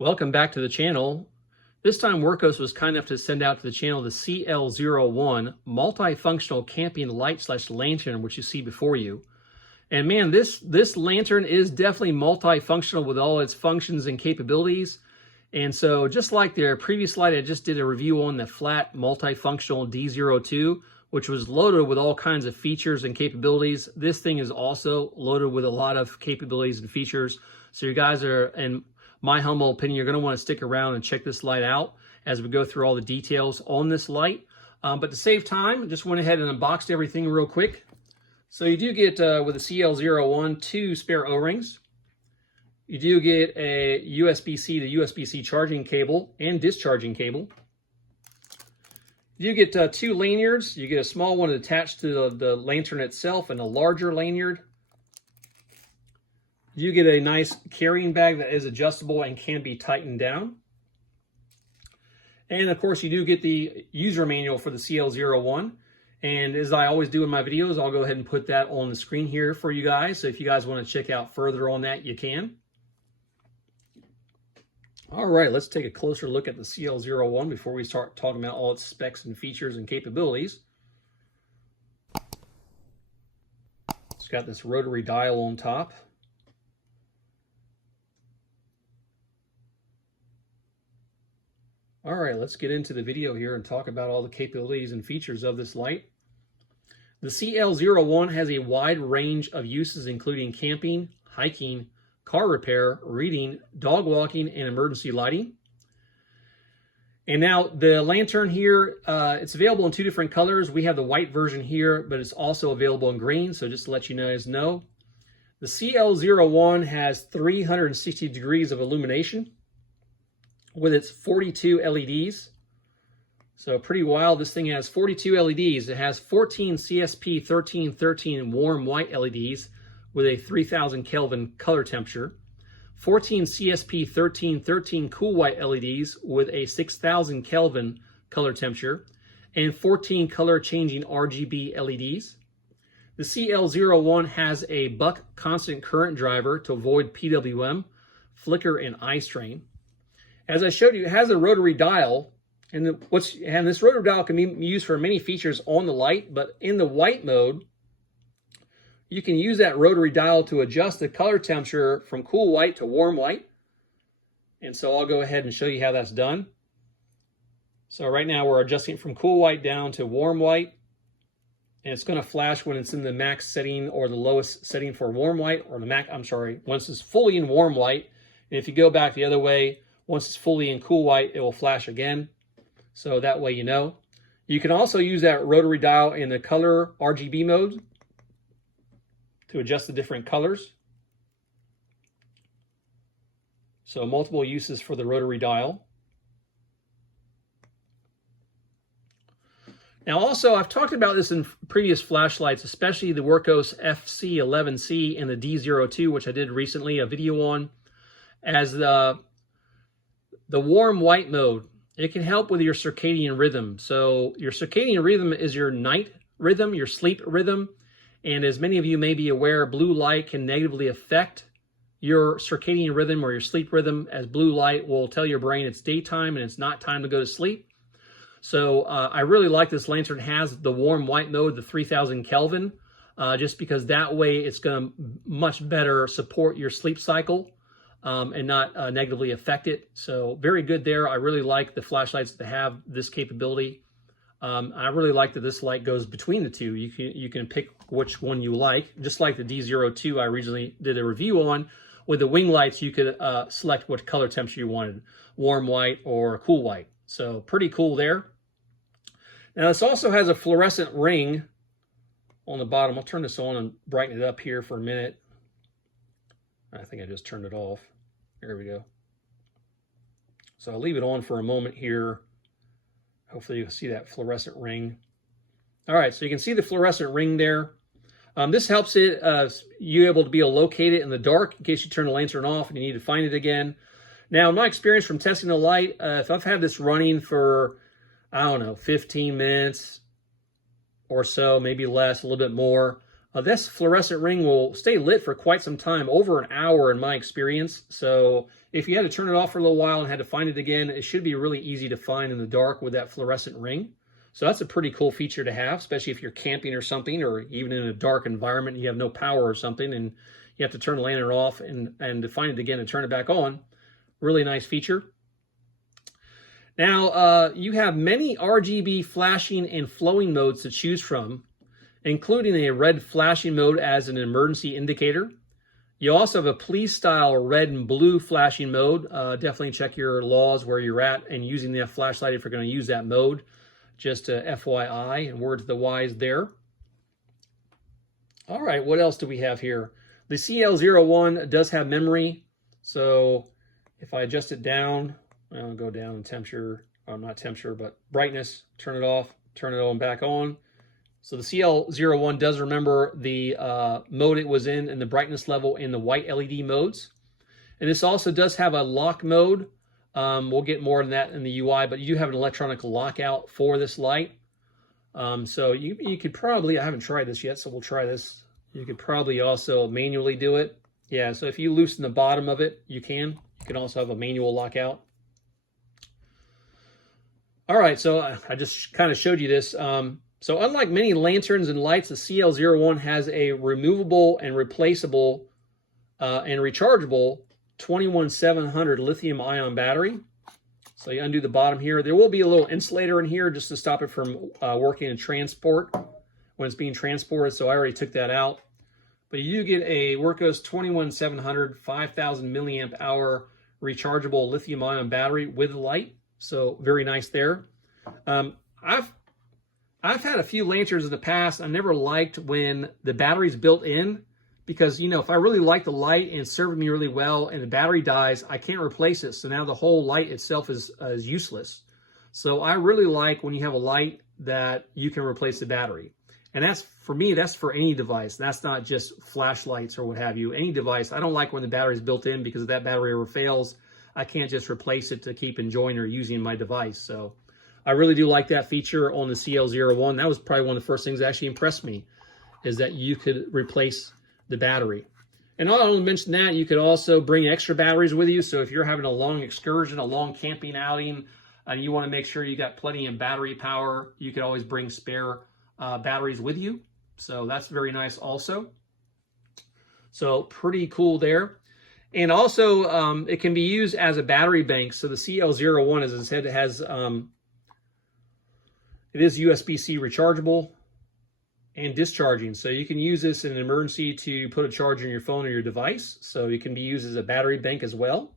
Welcome back to the channel. This time Wurkkos was kind enough to send out to the channel the CL01 multifunctional camping light/lantern, which you see before you. And man, this lantern is definitely multifunctional with all its functions and capabilities. And so just like their previous light, I just did a review on the flat multifunctional D02, which was loaded with all kinds of features and capabilities. This thing is also loaded with a lot of capabilities and features. So you guys are, in my humble opinion, you're going to want to stick around and check this light out as we go through all the details on this light. But to save time, I just went ahead and unboxed everything real quick. So you do get, with the CL01, 2 spare O-rings. You do get a USB-C to USB-C charging cable and discharging cable. You get 2 lanyards. You get a small one attached to the lantern itself and a larger lanyard. You get a nice carrying bag that is adjustable and can be tightened down. And of course, you do get the user manual for the CL01. And as I always do in my videos, I'll go ahead and put that on the screen here for you guys. So if you guys want to check out further on that, you can. All right, let's take a closer look at the CL01 before we start talking about all its specs and features and capabilities. It's got this rotary dial on top. All right, let's get into the video here and talk about all the capabilities and features of this light. The CL01 has a wide range of uses, including camping, hiking, car repair, reading, dog walking, and emergency lighting. And now the lantern here, it's available in 2 different colors. We have the white version here, but it's also available in green. So just to let you guys know, the CL01 has 360 degrees of illumination with its 42 LEDs. So pretty wild. This thing has 42 LEDs. It has 14 CSP 1313 warm white LEDs with a 3000 Kelvin color temperature, 14 CSP 1313 cool white LEDs with a 6000 Kelvin color temperature, and 14 color changing RGB LEDs. The CL01 has a buck constant current driver to avoid PWM, flicker, and eye strain. As I showed you, it has a rotary dial, and this rotary dial can be used for many features on the light, but in the white mode, you can use that rotary dial to adjust the color temperature from cool white to warm white. And so I'll go ahead and show you how that's done. So right now we're adjusting it from cool white down to warm white. And it's going to flash when it's in the max setting or the lowest setting for warm white, or once it's fully in warm white. And if you go back the other way, once it's fully in cool white, it will flash again. So that way you know. You can also use that rotary dial in the color RGB mode to adjust the different colors. So multiple uses for the rotary dial. Now also, I've talked about this in previous flashlights, especially the Wurkkos FC11C and the D02, which I did recently a video on, as the warm white mode. It can help with your circadian rhythm. So your circadian rhythm is your night rhythm, your sleep rhythm. And as many of you may be aware, blue light can negatively affect your circadian rhythm or your sleep rhythm, as blue light will tell your brain it's daytime and it's not time to go to sleep. So I really like this lantern has the warm white mode, the 3000 Kelvin, just because that way it's going to much better support your sleep cycle and not negatively affect it. So very good there. I really like the flashlights that have this capability. I really like that this light goes between the two. You can pick which one you like. Just like the D02 I recently did a review on. With the wing lights, you could select what color temperature you wanted, warm white or cool white. So pretty cool there. Now this also has a fluorescent ring on the bottom. I'll turn this on and brighten it up here for a minute. I think I just turned it off. There we go. So I'll leave it on for a moment here. Hopefully you can see that fluorescent ring. All right, so you can see the fluorescent ring there. This helps you able to locate it in the dark in case you turn the lantern off and you need to find it again. Now, in my experience from testing the light, if I've had this running for, I don't know, 15 minutes or so, maybe less, a little bit more, This fluorescent ring will stay lit for quite some time, over an hour in my experience. So if you had to turn it off for a little while and had to find it again, it should be really easy to find in the dark with that fluorescent ring. So that's a pretty cool feature to have, especially if you're camping or something, or even in a dark environment, and you have no power or something, and you have to turn the lantern off and to find it again and turn it back on. Really nice feature. Now, you have many RGB flashing and flowing modes to choose from, including a red flashing mode as an emergency indicator. You also have a police style red and blue flashing mode. Definitely check your laws where you're at and using that flashlight if you're going to use that mode. Just FYI, and word to the wise there. All right, what else do we have here? The CL01 does have memory. So if I adjust it down, I'll go down in temperature, or not temperature, but brightness, turn it off, turn it on back on. So the CL01 does remember the mode it was in and the brightness level in the white LED modes. And this also does have a lock mode. We'll get more on that in the UI, but you do have an electronic lockout for this light. So you could probably, I haven't tried this yet, so we'll try this. You could probably also manually do it. Yeah, so if you loosen the bottom of it, you can. You can also have a manual lockout. All right, so I just kind of showed you this. So unlike many lanterns and lights, the CL01 has a removable and replaceable and rechargeable 21700 lithium ion battery. So you undo the bottom here. There will be a little insulator in here just to stop it from working in transport when it's being transported. So I already took that out. But you do get a Wurkkos 21700 5000 milliamp hour rechargeable lithium ion battery with light. So very nice there. I've had a few lanterns in the past. I never liked when the battery's built in, because, you know, if I really like the light and it's serving me really well and the battery dies, I can't replace it. So now the whole light itself is useless. So I really like when you have a light that you can replace the battery. And that's, for me, that's for any device. That's not just flashlights or what have you. Any device. I don't like when the battery's built in, because if that battery ever fails, I can't just replace it to keep enjoying or using my device. So I really do like that feature on the CL01. That was probably one of the first things that actually impressed me, is that you could replace the battery. And I'll only mention that you could also bring extra batteries with you. So if you're having a long excursion, a long camping outing, and you want to make sure you got plenty of battery power, you could always bring spare batteries with you. So that's very nice also. So pretty cool there. And also it can be used as a battery bank. So the CL01, as I said, it has it is USB-C rechargeable and discharging. So you can use this in an emergency to put a charge on your phone or your device. So it can be used as a battery bank as well.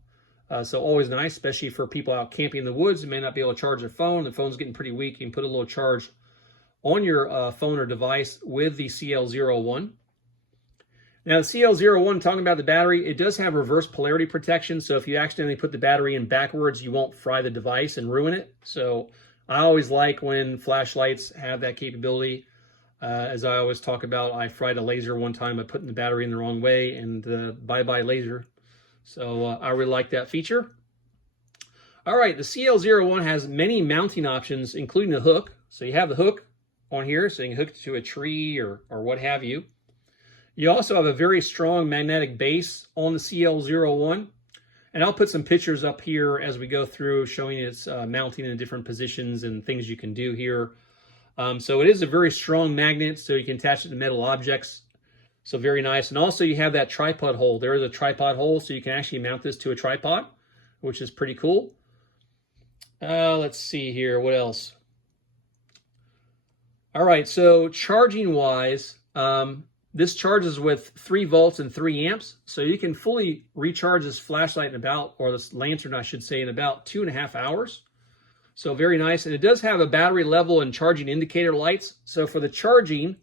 So always nice, especially for people out camping in the woods who may not be able to charge their phone. The phone's getting pretty weak. You can put a little charge on your phone or device with the CL01. Now the CL01, talking about the battery, it does have reverse polarity protection. So if you accidentally put the battery in backwards, you won't fry the device and ruin it. So I always like when flashlights have that capability. As I always talk about, I fried a laser one time by putting the battery in the wrong way, and bye-bye laser. So I really like that feature. All right, the CL01 has many mounting options, including the hook. So you have the hook on here, so you can hook it to a tree or what have you. You also have a very strong magnetic base on the CL01. And I'll put some pictures up here as we go through, showing its mounting in different positions and things you can do here. So it is a very strong magnet, so you can attach it to metal objects. So very nice. And also you have that tripod hole. There is a tripod hole, so you can actually mount this to a tripod, which is pretty cool. Let's see here. What else? All right, so charging-wise, this charges with 3 volts and 3 amps. So you can fully recharge this flashlight in about, or this lantern, I should say, in about 2.5 hours. So very nice. And it does have a battery level and charging indicator lights. So for the charging,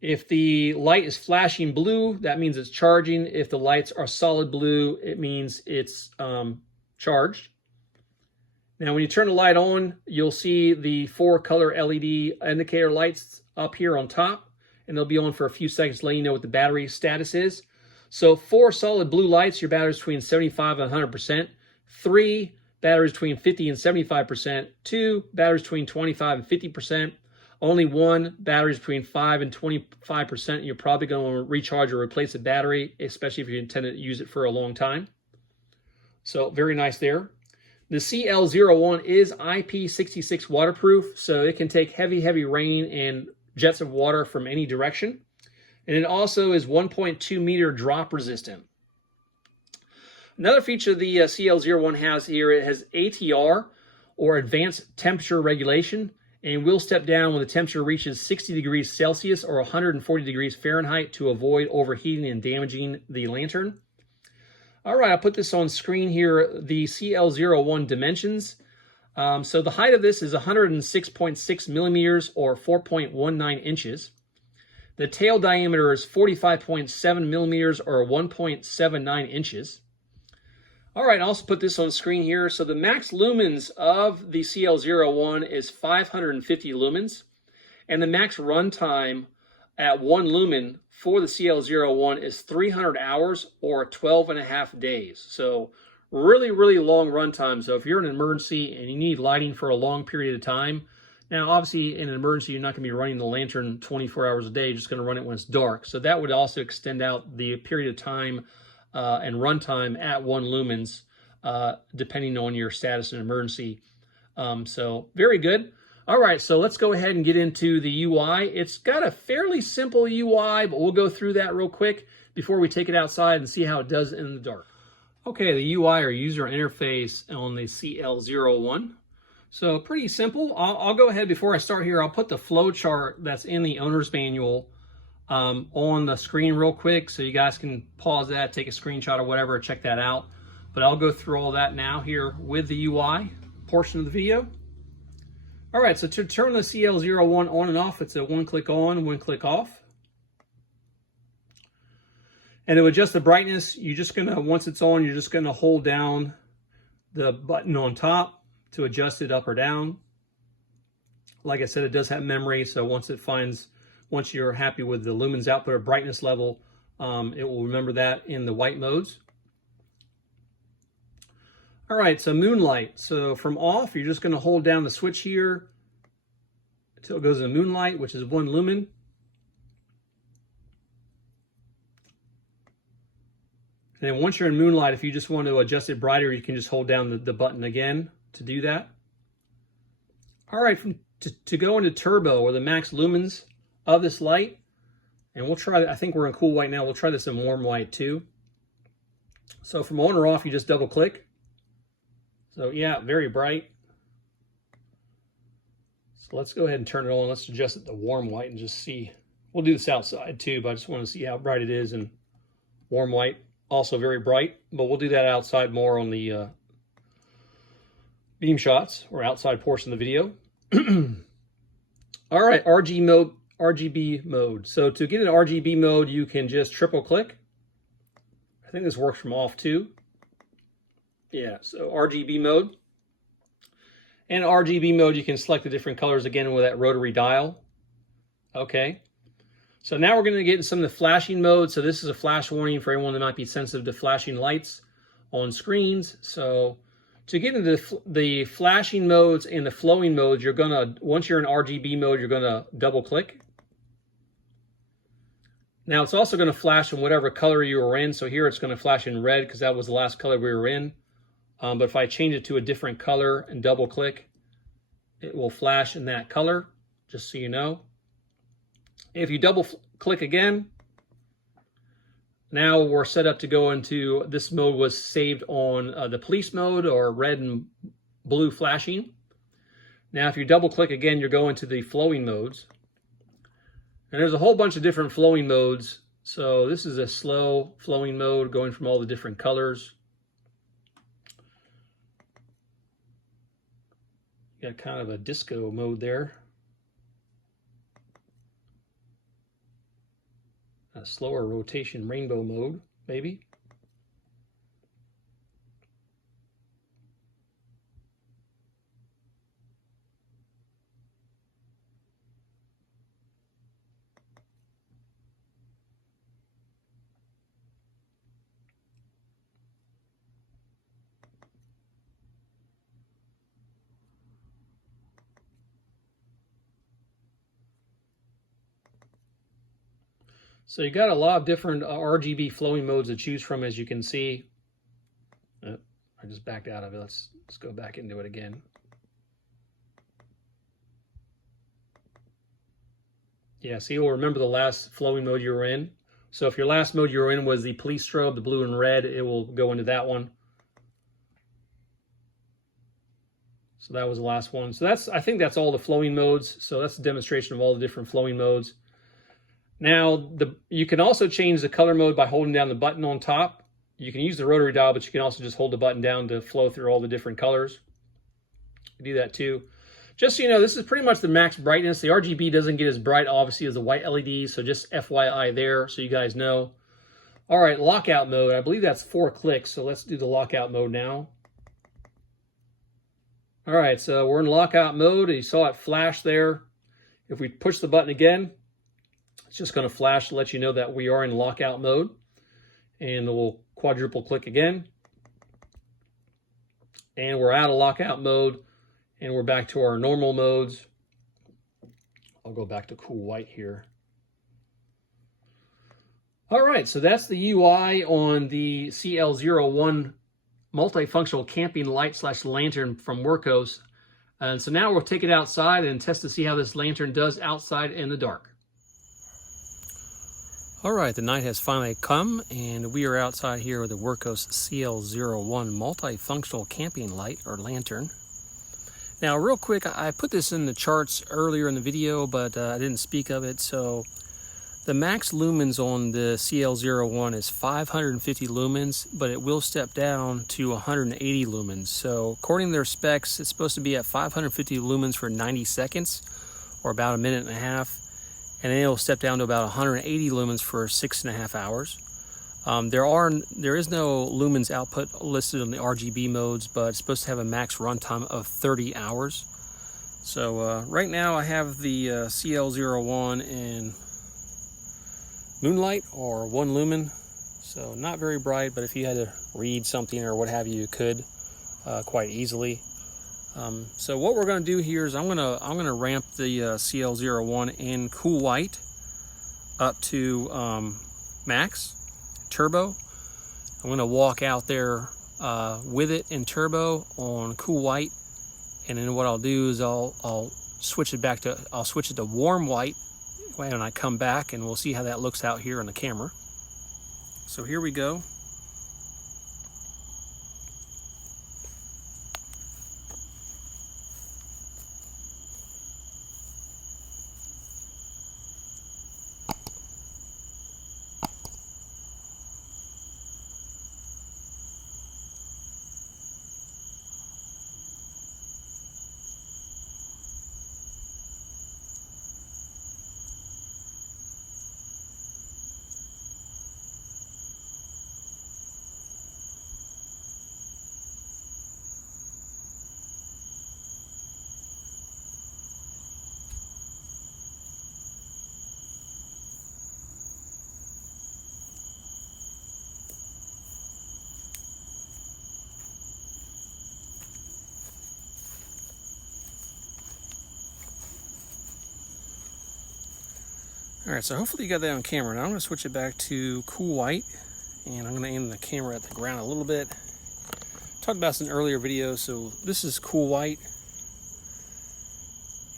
if the light is flashing blue, that means it's charging. If the lights are solid blue, it means it's charged. Now, when you turn the light on, you'll see the 4 color LED indicator lights up here on top, and they'll be on for a few seconds, letting you know what the battery status is. So 4 solid blue lights, your battery's between 75 and 100%. 3 batteries between 50 and 75%. 2 batteries between 25 and 50%. Only one. Batteries between 5 and 25%. You're probably going to want to recharge or replace the battery, especially if you intend to use it for a long time. So very nice there. The CL01 is IP66 waterproof, so it can take heavy rain and jets of water from any direction. And it also is 1.2 meter drop resistant. Another feature the CL01 has here, it has ATR, or Advanced Temperature Regulation, and will step down when the temperature reaches 60 degrees Celsius or 140 degrees Fahrenheit to avoid overheating and damaging the lantern. All right, I'll put this on screen here, the CL01 dimensions. So the height of this is 106.6 millimeters or 4.19 inches. The tail diameter is 45.7 millimeters or 1.79 inches. All right, I'll also put this on screen here. So the max lumens of the CL01 is 550 lumens, and the max runtime at 1 lumen for the CL01 is 300 hours or 12.5 days. So really long runtime. So if you're in an emergency and you need lighting for a long period of time, now obviously in an emergency you're not going to be running the lantern 24 hours a day, you're just going to run it when it's dark. So that would also extend out the period of time and runtime at 1 lumens, depending on your status in emergency. So very good. All right, so let's go ahead and get into the UI. It's got a fairly simple UI, but we'll go through that real quick before we take it outside and see how it does in the dark. Okay, the UI or user interface on the CL01. So pretty simple. I'll go ahead before I start here. I'll put the flow chart that's in the owner's manual on the screen real quick, so you guys can pause that, take a screenshot or whatever, check that out. But I'll go through all that now here with the UI portion of the video. All right, so to turn the CL01 on and off, it's a one click on, one click off. And to adjust the brightness, you're just gonna, once it's on, you're just gonna hold down the button on top to adjust it up or down. Like I said, it does have memory, so once you're happy with the lumens output or brightness level, it will remember that in the white modes. All right, so moonlight. So from off, you're just going to hold down the switch here until it goes to moonlight, which is 1 lumen. And then once you're in moonlight, if you just want to adjust it brighter, you can just hold down the button again to do that. All right, to go into turbo, or the max lumens of this light, and we'll try, I think we're in cool white now, we'll try this in warm white too. So from on or off, you just double click. So yeah, very bright. So let's go ahead and turn it on. Let's adjust it to warm white and just see. We'll do this outside too, but I just want to see how bright it is. And warm white, also very bright, but we'll do that outside more on the Beamshots or outside portion of the video. All right, RGB mode. So to get in RGB mode, you can just triple click. I think this works from off too. Yeah, so RGB mode. And RGB mode, you can select the different colors again with that rotary dial. Okay. So now we're going to get into some of the flashing modes. So this is a flash warning for anyone that might be sensitive to flashing lights on screens. So to get into the flashing modes and the flowing modes, you're going to, once you're in RGB mode, you're going to double click. Now it's also going to flash in whatever color you were in. So here it's going to flash in red because that was the last color we were in. But if I change it to a different color and double click, it will flash in that color, just so you know. If you double click again, now we're set up to go into, this mode was saved on the police mode or red and blue flashing. Now if you double click again, you're going to the flowing modes. And there's a whole bunch of different flowing modes. So this is a slow flowing mode going from all the different colors. Got kind of a disco mode there. A slower rotation rainbow mode, maybe. So you got a lot of different RGB flowing modes to choose from, as you can see. I just backed out of it. Let's go back into it again. Yeah, so you'll remember the last flowing mode you were in. So if your last mode you were in was the police strobe, the blue and red, it will go into that one. So that was the last one. So I think that's all the flowing modes. So that's a demonstration of all the different flowing modes. Now, you can also change the color mode by holding down the button on top. You can use the rotary dial, but you can also just hold the button down to flow through all the different colors. You do that too. Just so you know, this is pretty much the max brightness. The RGB doesn't get as bright, obviously, as the white LEDs, so just FYI there, so you guys know. All right, lockout mode. I believe that's 4 clicks, so let's do the lockout mode now. All right, so we're in lockout mode. You saw it flash there. If we push the button again, it's just going to flash to let you know that we are in lockout mode. And we'll quadruple click again. And we're out of lockout mode. And we're back to our normal modes. I'll go back to cool white here. All right, so that's the UI on the CL01 multifunctional camping light / lantern from Wurkkos. And so now we'll take it outside and test to see how this lantern does outside in the dark. All right, the night has finally come, and we are outside here with the Wurkkos CL01 multifunctional camping light or lantern. Now, real quick, I put this in the charts earlier in the video, but I didn't speak of it. So the max lumens on the CL01 is 550 lumens, but it will step down to 180 lumens. So according to their specs, it's supposed to be at 550 lumens for 90 seconds, or about 1.5 minutes. And then it'll step down to about 180 lumens for 6.5 hours. There is no lumens output listed on the RGB modes, but it's supposed to have a max runtime of 30 hours. So right now I have the CL01 in moonlight or 1 lumen, so not very bright, but if you had to read something or what have you, you could quite easily. So what we're going to do here is I'm gonna ramp the CL01 in cool white up to max turbo. I'm going to walk out there with it in turbo on cool white, and then what I'll do is I'll switch it to warm white when I come back, and we'll see how that looks out here on the camera. So here we go. All right, so hopefully you got that on camera. Now I'm going to switch it back to cool white, and I'm going to aim the camera at the ground a little bit. Talked about this in earlier videos, so this is cool white,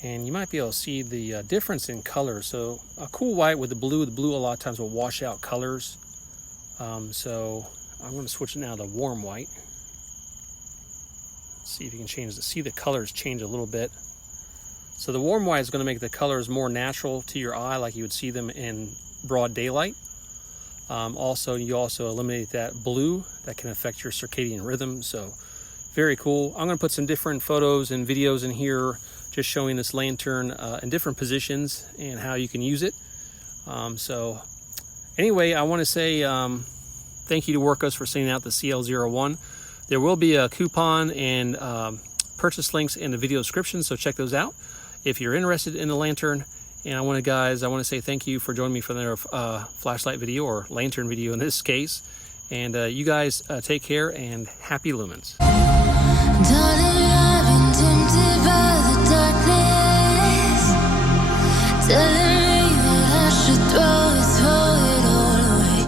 and you might be able to see the difference in color. So a cool white with the blue a lot of times will wash out colors. So I'm going to switch it now to warm white. See if you can see the colors change a little bit. So the warm white is going to make the colors more natural to your eye, like you would see them in broad daylight. Also, you also eliminate that blue that can affect your circadian rhythm. So very cool. I'm going to put some different photos and videos in here just showing this lantern in different positions and how you can use it. So anyway, I want to say thank you to Wurkkos for sending out the CL01. There will be a coupon and purchase links in the video description, so check those out if you're interested in the lantern. And I want to say thank you for joining me for another flashlight video, or lantern video in this case. And you guys take care, and happy lumens. Darling, I've been tempted by the darkness, telling me that I should throw